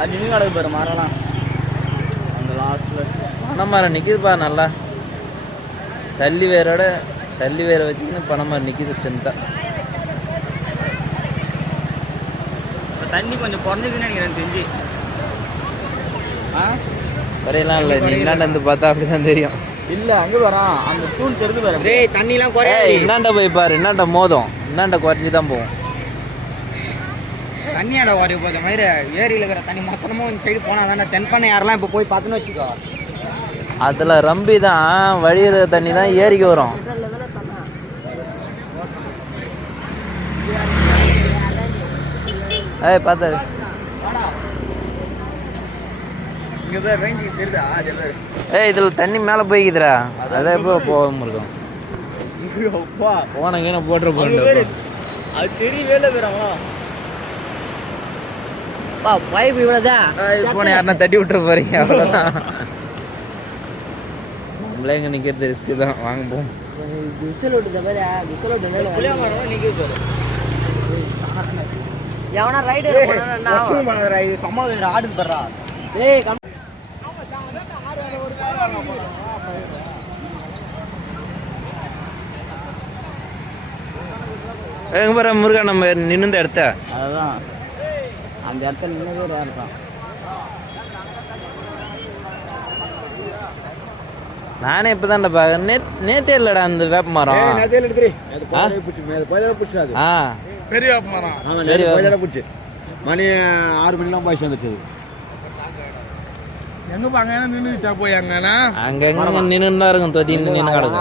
அது கிடக்கு பாரு மரம்லாம் அந்த லாஸ்ட்ல பனைமரம் நிற்கிதுப்பா நல்லா. சல்லி வேரோட சல்லி வேரை வச்சுக்கின்னு பனைமரம் நிற்கிது ஸ்ட்ரென்த்தாக இப்போ தண்ணி கொஞ்சம் குறைஞ்சிதுன்னு நினைக்கிறேன் தெரிஞ்சு ஆ? வரையெல்லாம் இல்லை நீ இருந்து பார்த்தா அப்படி தான் தெரியும். இல்ல அங்க வரான் அந்த தூண் தெரிஞ்சு பாரு. டேய் தண்ணிலாம் ஏய் இன்னாண்ட போய் பாரு இன்னாண்ட மோதும். இன்னாண்ட குறைஞ்சி தான் போகும். தண்ணியாட ஓடி போகுது மாதிரி ஏரியில் இருக்கிற தண்ணி மொத்தமும் இந்த சைடு போனால் தானே தென்பண்ணை யாரெல்லாம் இப்போ போய் பார்த்துன்னு வச்சுக்கோ. அதில் ரம்பி தான் வழியிற தண்ணி தான் ஏரிக்கு வரும். ஏய் பார்த்தாரு அது ஏய் இதில் தண்ணி மேலே போய்க்குதுடா. அதான் எப்போ போகாம இருக்கும். போனங்கன்னு பேரு. போட்டு அது தெரியவே இல்லை அவன் பைப் இவ்வளோதான் போன யாருன்னா தட்டி விட்டுற போறீங்க அவ்வளோதான் நம்மளே இங்கே நிற்கிறது ரிஸ்க்கு தான். வாங்க போவோம். விசில் விட்டு பாரு விசில் நிற்கிது பாரு. எவனா ரைடு இது சமாதானம் ஆடுது பாடுறா ஏய் கம். எங்க பாரு முருகா நம்ம நின்று இடத்த? அதுதான் அந்த இடத்துல நின்னதே ரேர் இருக்கான் நானே இப்போ தான் பார்க்க நே நேத்தே இல்லைடா அந்த வேப்ப மரம். ஆ? பெரிய மரம். பெரிய மணி ஆறு மணிலாம் போய் சேர்ந்துச்சு எங்க பாங்க நின்றுச்சா போய் அங்கண்ணா அங்க எங்க நின்று தான் இருக்கும் தொத்தி நின்று கிடக்கும்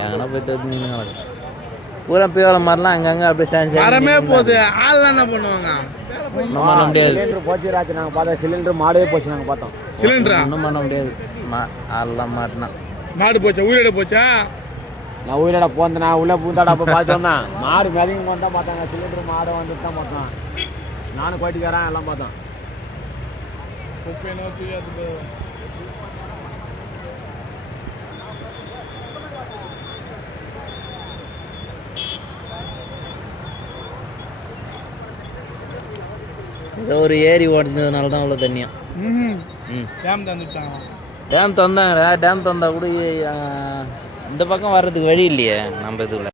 எங்கன்னா போய் தொத்தி நின்று கிடக்கும் பூரா பியோல மாதிரிலாம் அங்கங்க அப்படியே மரமே போகுது. ஆள் என்ன பண்ணுவாங்க? ஒன்றும் பண்ண முடியாது. சிலிண்டர் போச்சு ராத்திரி நாங்கள் பார்த்தோம் சிலிண்டர் மாடவே போச்சு நாங்கள் பார்த்தோம். சிலிண்டரா? ஒன்றும் பண்ண முடியாது. மா ஆள்லாம் மாட்டினா மாடு போச்சா? உயிரிட போச்சா? நான் உயிரோட போந்தேன் நான் உள்ளே பூந்தாடா போய் பார்த்து வந்தேன் மாடு மிதங்க வந்தா பார்த்தாங்க. சிலிண்டர் மாடு வந்துட்டு தான் பார்த்தோம் நானும் கோயிட்டுக்காரன் எல்லாம் பார்த்தோம் ஏதோ ஒரு ஏரி உடச்சதுனால தான் அவ்வளோ தண்ணியா. டேம் தந்துட்டாங்க. டேம் திறந்தாங்கடா டேம் திறந்தா கூட இந்த பக்கம் வர்றதுக்கு வழி இல்லையே நம்ம இதுக்குள்ள.